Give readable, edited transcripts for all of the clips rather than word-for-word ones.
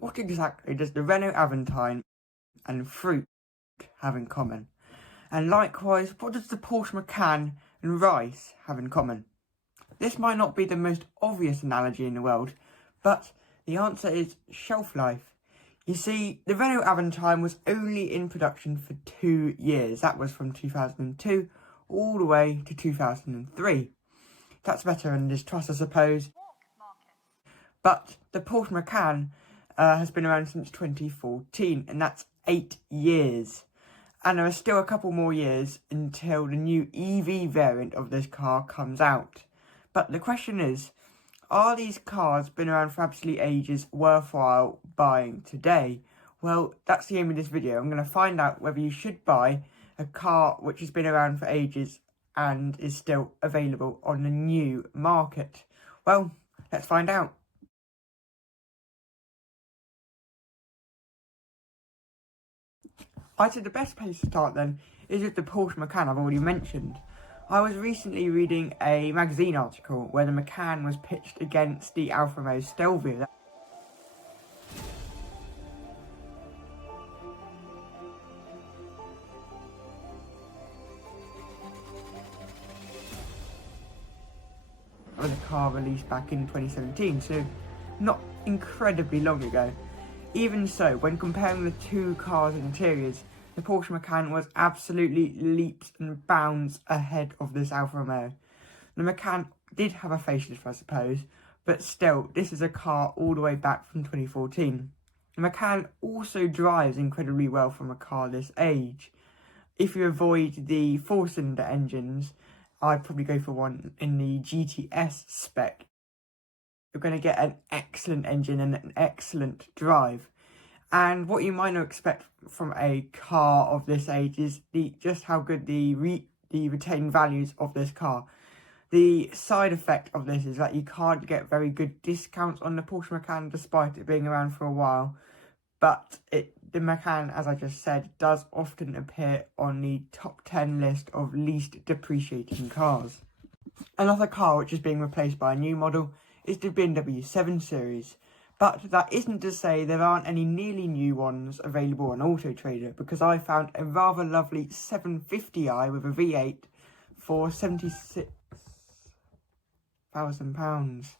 What exactly does the Renault Aventine and fruit have in common? And likewise, what does the Porsche Macan and rice have in common? This might not be the most obvious analogy in the world, but the answer is shelf life. You see, the Renault Aventine was only in production for 2 years. That was from 2002 all the way to 2003. That's better than this trust, I suppose. But the Porsche Macan has been around since 2014, and that's 8 years. And there are still a couple more years until the new EV variant of this car comes out. But the question is, are these cars been around for absolute ages worthwhile buying today? Well, that's the aim of this video. I'm going to find out whether you should buy a car which has been around for ages and is still available on the new market. Well, let's find out. I'd say the best place to start then is with the Porsche Macan I've already mentioned. I was recently reading a magazine article where the Macan was pitched against the Alfa Romeo Stelvio. Was a car released back in 2017, so not incredibly long ago. Even so, when comparing the two cars' interiors, the Porsche Macan was absolutely leaps and bounds ahead of this Alfa Romeo. The Macan did have a facelift, I suppose, but still, this is a car all the way back from 2014. The Macan also drives incredibly well from a car this age. If you avoid the 4-cylinder engines, I'd probably go for one in the GTS spec. You're going to get an excellent engine and an excellent drive. And what you might not expect from a car of this age is just how good the retained values of this car. The side effect of this is that you can't get very good discounts on the Porsche Macan despite it being around for a while. But the Macan, as I just said, does often appear on the top 10 list of least depreciating cars. Another car which is being replaced by a new model is the BMW 7 Series. But that isn't to say there aren't any nearly new ones available on Auto Trader, because I found a rather lovely 750i with a V8 for £76,000.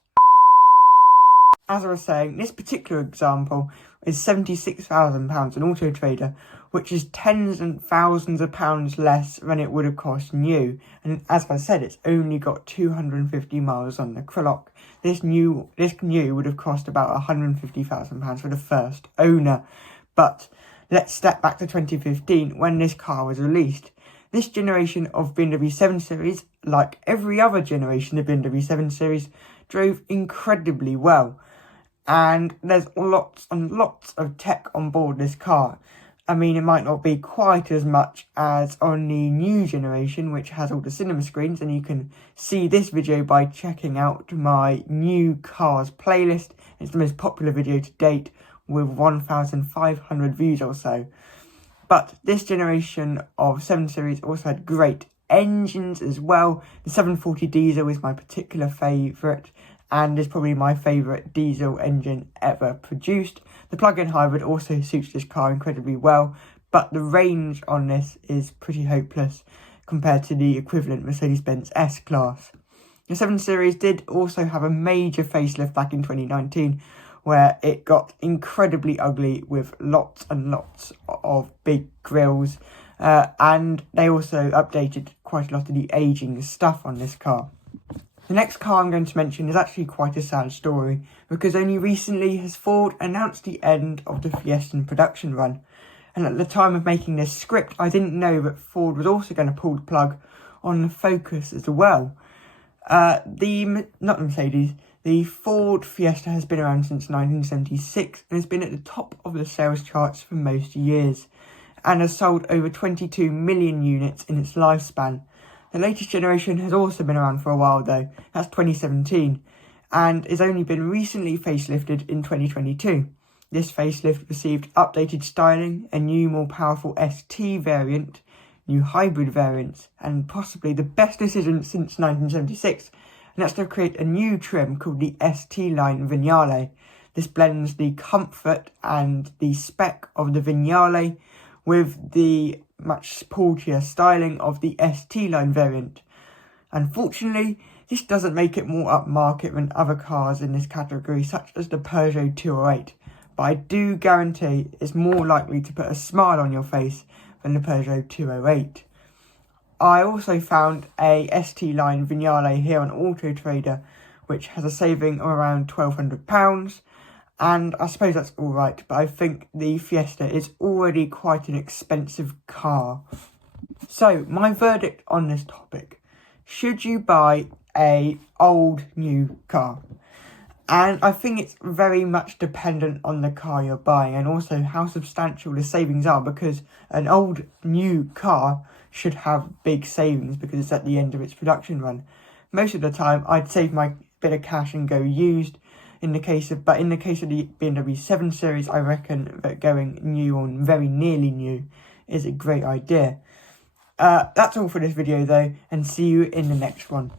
As I was saying, this particular example is £76,000 on Auto Trader, which is tens and thousands of pounds less than it would have cost new. And as I said, it's only got 250 miles on the clock. This new would have cost about £150,000 for the first owner. But let's step back to 2015 when this car was released. This generation of BMW 7 Series, like every other generation of BMW 7 Series, drove incredibly well. And there's lots and lots of tech on board this car. I mean, it might not be quite as much as on the new generation, which has all the cinema screens, and you can see this video by checking out my new cars playlist. It's the most popular video to date with 1,500 views or so. But this generation of 7 Series also had great engines as well. The 740 diesel is my particular favourite, and is probably my favourite diesel engine ever produced. The plug-in hybrid also suits this car incredibly well, but the range on this is pretty hopeless compared to the equivalent Mercedes-Benz S-Class. The 7 Series did also have a major facelift back in 2019, where it got incredibly ugly with lots and lots of big grills, and they also updated quite a lot of the ageing stuff on this car. The next car I'm going to mention is actually quite a sad story, because only recently has Ford announced the end of the Fiesta production run. And at the time of making this script, I didn't know that Ford was also going to pull the plug on the Focus as well. The Ford Fiesta has been around since 1976 and has been at the top of the sales charts for most years, and has sold over 22 million units in its lifespan. The latest generation has also been around for a while though, that's 2017, and has only been recently facelifted in 2022. This facelift received updated styling, a new more powerful ST variant, new hybrid variants, and possibly the best decision since 1976, and that's to create a new trim called the ST line Vignale. This blends the comfort and the spec of the Vignale with the much sportier styling of the ST line variant. Unfortunately, this doesn't make it more upmarket than other cars in this category, such as the Peugeot 208, but I do guarantee it's more likely to put a smile on your face than the Peugeot 208. I also found a ST line Vignale here on Auto Trader, which has a saving of around £1,200, and I suppose that's alright, but I think the Fiesta is already quite an expensive car. So, my verdict on this topic: should you buy a old new car? And I think it's very much dependent on the car you're buying and also how substantial the savings are, because an old new car should have big savings because it's at the end of its production run. Most of the time I'd save my bit of cash and go used. In the case of the BMW 7 Series, I reckon that going new or very nearly new is a great idea. That's all for this video though, and see you in the next one.